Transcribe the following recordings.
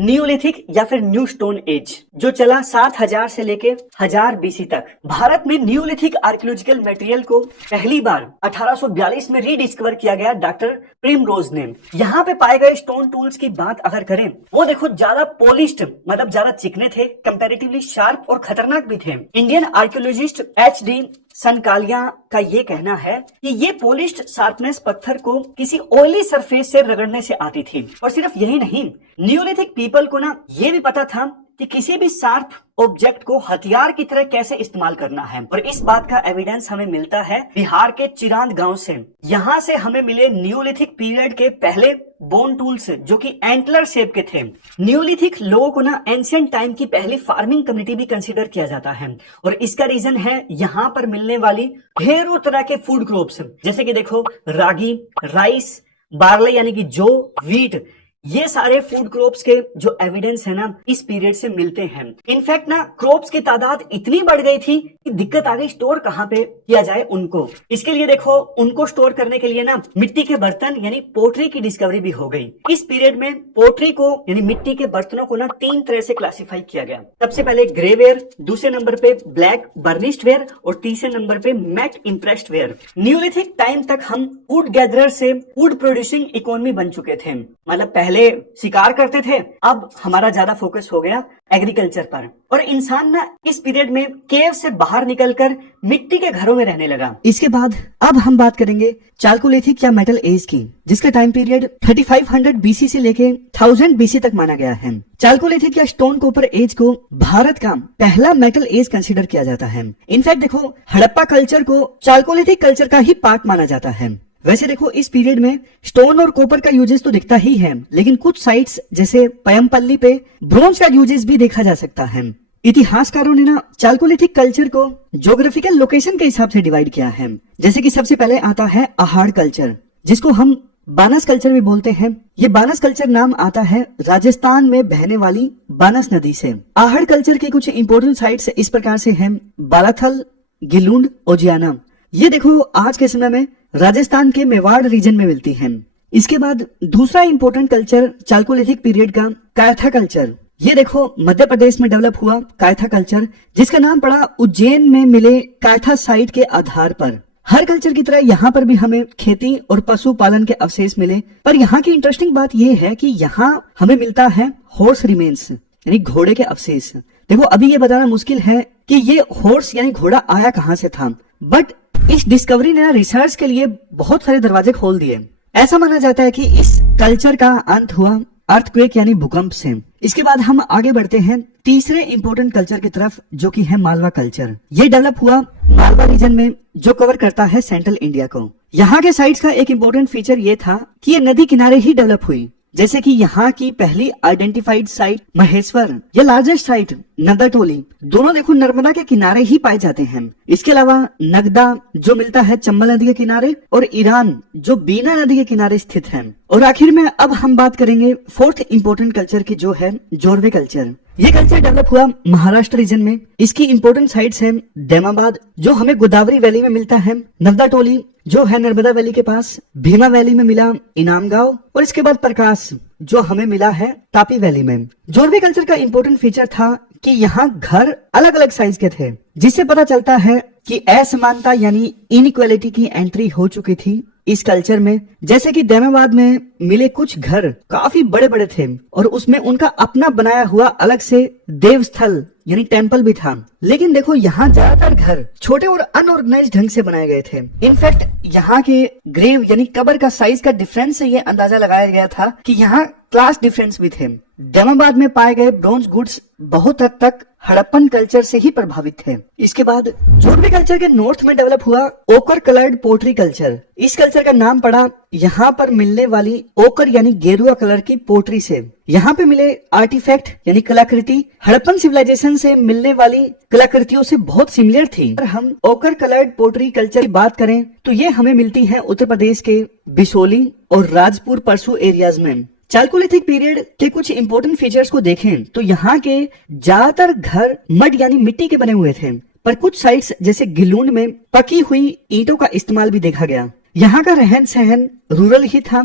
Neolithic या फिर new stone age जो चला 7000 से लेके 1000 बीसी तक। भारत में नियोलिथिक आर्कियोलॉजिकल मटेरियल को पहली बार 1842 में रीडिस्कवर किया गया डॉक्टर प्रिमरोज ने। यहाँ पे पाए गए स्टोन टूल्स की बात अगर करें वो देखो ज्यादा पॉलिश्ड मतलब ज्यादा चिकने थे, कंपैरेटिवली शार्प और खतरनाक भी थे। इंडियन आर्कियोलॉजिस्ट HD सनकालिया का ये कहना है कि ये पॉलिश्ड शार्पनेस पत्थर को किसी ऑयली सरफेस से रगड़ने से आती थी। और सिर्फ यही नहीं, नियोलिथिक पीपल को ना ये भी पता था कि किसी भी शार्प ऑब्जेक्ट को हथियार की तरह कैसे इस्तेमाल करना है। और इस बात का एविडेंस हमें मिलता है बिहार के चिरांद गांव से। यहाँ से हमें मिले नियोलिथिक पीरियड के पहले बोन टूल्स जो कि एंटलर शेप के थे। नियोलिथिक लोगों को ना एंशिएंट टाइम की पहली फार्मिंग कम्युनिटी भी कंसीडर किया जाता है। और इसका रीजन है यहाँ पर मिलने वाली ढेरों तरह के फूड क्रॉप्स, जैसे कि देखो रागी, राइस, बार्ले यानी कि जौ, व्हीट, ये सारे फूड क्रॉप्स के जो एविडेंस है ना इस पीरियड से मिलते हैं। इनफैक्ट ना क्रॉप्स की तादाद इतनी बढ़ गई थी कि दिक्कत आ गई स्टोर कहाँ पे किया जाए उनको। इसके लिए देखो उनको स्टोर करने के लिए ना मिट्टी के बर्तन यानी पोट्री की डिस्कवरी भी हो गई। इस पीरियड में पोट्री को यानी मिट्टी के बर्तनों को ना 3 तरह से क्लासिफाई किया गया। सबसे पहले ग्रे वेयर, दूसरे नंबर पे ब्लैक बर्निश्ड वेयर और तीसरे नंबर पे mat impressed ware. Neolithic time तक हम फूड गैदरर से फूड प्रोड्यूसिंग इकोनॉमी बन चुके थे। मतलब पहले शिकार करते थे, अब हमारा ज्यादा फोकस हो गया एग्रीकल्चर पर। और इंसान ना इस पीरियड में केव से बाहर निकलकर मिट्टी के घरों में रहने लगा। इसके बाद अब हम बात करेंगे चाल्कोलिथिक या मेटल एज की, जिसका टाइम पीरियड 3500 BC से लेके 1000 BC तक माना गया है। चाल्कोलिथिक या स्टोन कोपर एज को भारत का पहला मेटल एज कंसीडर किया जाता है। इनफैक्ट देखो हड़प्पा कल्चर को चाल्कोलिथिक कल्चर का ही पार्ट माना जाता है। वैसे देखो इस पीरियड में स्टोन और कॉपर का यूजेस तो दिखता ही है, लेकिन कुछ साइट्स जैसे पयमपल्ली पे ब्रोंज का यूजेस भी देखा जा सकता है। इतिहासकारों ने ना चाल्कोलिथिक कल्चर को ज्योग्राफिकल लोकेशन के हिसाब से डिवाइड किया है। जैसे कि सबसे पहले आता है आहड़ कल्चर, जिसको हम बानस कल्चर भी बोलते हैं। ये बानस कल्चर नाम आता है राजस्थान में बहने वाली बानस नदी से। आहड़ कल्चर के कुछ इंपोर्टेंट साइट्स इस प्रकार से हैं: बालाथल, गिलुंड, ओजियाना। ये देखो आज के समय में राजस्थान के मेवाड़ रीजन में मिलती हैं। इसके बाद दूसरा इंपॉर्टेंट कल्चर चाल्कोलिथिक पीरियड का कायथा कल्चर। ये देखो मध्य प्रदेश में डेवलप हुआ कायथा कल्चर, जिसका नाम पड़ा उज्जैन में मिले कायथा साइट के आधार पर। हर कल्चर की तरह यहाँ पर भी हमें खेती और पशुपालन के अवशेष मिले, पर यहाँ की इंटरेस्टिंग बात यह है कि यहाँ हमें मिलता है हॉर्स रिमेन्स यानी घोड़े के अवशेष। देखो अभी ये बताना मुश्किल है कि ये हॉर्स यानी घोड़ा आया कहाँ से था, बट इस डिस्कवरी ने रिसर्च के लिए बहुत सारे दरवाजे खोल दिए। ऐसा माना जाता है कि इस कल्चर का अंत हुआ अर्थक्वेक यानी भूकंप से। इसके बाद हम आगे बढ़ते हैं तीसरे इंपॉर्टेंट कल्चर की तरफ, जो कि है मालवा कल्चर। ये डेवलप हुआ मालवा रीजन में, जो कवर करता है सेंट्रल इंडिया को। यहाँ के साइट्स का एक इंपॉर्टेंट फीचर ये था कि ये नदी किनारे ही डेवलप हुई। जैसे कि यहाँ की पहली आइडेंटिफाइड साइट महेश्वर या लार्जेस्ट साइट नगदाटोली, दोनों देखो नर्मदा के किनारे ही पाए जाते हैं। इसके अलावा नगदा जो मिलता है चंबल नदी के किनारे, और ईरान जो बीना नदी के किनारे स्थित है। और आखिर में अब हम बात करेंगे फोर्थ इंपोर्टेंट कल्चर की, जो है जोरवे कल्चर। ये कल्चर डेवलप हुआ महाराष्ट्र रीजन में। इसकी इंपोर्टेंट साइट्स हैं देमाबाद जो हमें गोदावरी वैली में मिलता है, नगदाटोली जो है नर्मदा वैली के पास, भीमा वैली में मिला इनाम गांव, और इसके बाद प्रकाश जो हमें मिला है तापी वैली में। जोरवे कल्चर का इंपॉर्टेंट फीचर था कि यहाँ घर अलग अलग साइज के थे, जिससे पता चलता है कि असमानता यानी इनइक्वालिटी की एंट्री हो चुकी थी इस कल्चर में। जैसे कि देमाबाद में मिले कुछ घर काफी बड़े बड़े थे और उसमें उनका अपना बनाया हुआ अलग से देवस्थल यानी टेम्पल भी था। लेकिन देखो यहाँ ज्यादातर घर छोटे और अनऑर्गेनाइज्ड ढंग से बनाए गए थे। इनफैक्ट यहाँ के ग्रेव यानी कब्र का साइज का डिफरेंस से ये अंदाजा लगाया गया था कि यहाँ क्लास डिफरेंस भी थे। देमाबाद में पाए गए ब्रॉन्ज गुड्स बहुत हद तक हड़प्पन कल्चर से ही प्रभावित थे। इसके बाद जोरवे कल्चर के नॉर्थ में डेवलप हुआ ओकर कलर्ड पोट्री कल्चर। इस कल्चर का नाम पड़ा यहाँ पर मिलने वाली ओकर यानी गेरुआ कलर की पोट्री से। यहाँ पे मिले आर्टिफैक्ट यानी कलाकृति हड़प्पन सिविलाइजेशन से मिलने वाली कलाकृतियों से बहुत सिमिलर थी। अगर हम ओकर कलर्ड पोट्री कल्चर की बात करें तो ये हमें मिलती है उत्तर प्रदेश के बिसोली और राजपुर परसू एरियाज में। चाल्कोलिथिक पीरियड के कुछ इंपॉर्टेंट फीचर्स को देखें तो यहाँ के ज्यादातर घर मड यानी मिट्टी के बने हुए थे, पर कुछ साइट्स जैसे गिलुंड में पकी हुई ईंटों का इस्तेमाल भी देखा गया। यहाँ का रहन सहन रूरल ही था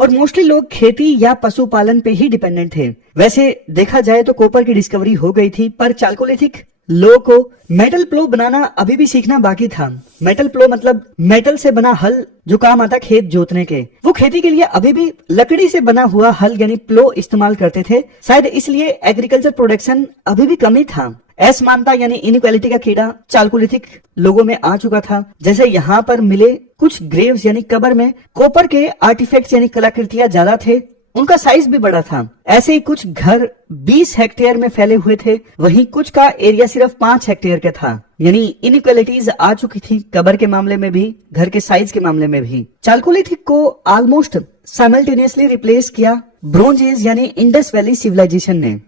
और मोस्टली लोग खेती या पशुपालन पे ही डिपेंडेंट थे। वैसे देखा जाए तो कॉपर की डिस्कवरी हो गई थी, पर चालकोलिथिक लोगों को मेटल प्लो बनाना अभी भी सीखना बाकी था। मेटल प्लो मतलब मेटल से बना हल जो काम आता खेत जोतने के। वो खेती के लिए अभी भी लकड़ी से बना हुआ हल यानी प्लो इस्तेमाल करते थे। शायद इसलिए एग्रीकल्चर प्रोडक्शन अभी भी कम ही था। असमानता यानी इनइक्वालिटी का कीड़ा चालकोलिथिक लोगों में आ चुका था। जैसे यहाँ पर मिले कुछ ग्रेव्स यानी कब्र में कॉपर के आर्टिफैक्ट्स यानी कलाकृतियां ज्यादा थे, उनका साइज भी बड़ा था। ऐसे ही कुछ घर 20 हेक्टेयर में फैले हुए थे, वहीं कुछ का एरिया सिर्फ 5 हेक्टेयर का था। यानी इनइक्वालिटीज आ चुकी थी कब्र के मामले में भी, घर के साइज के मामले में भी। चालकोलिथिक को ऑलमोस्ट साइमल्टेनियसली रिप्लेस किया ब्रोंज एज यानी इंडस वैली सिविलाइजेशन ने।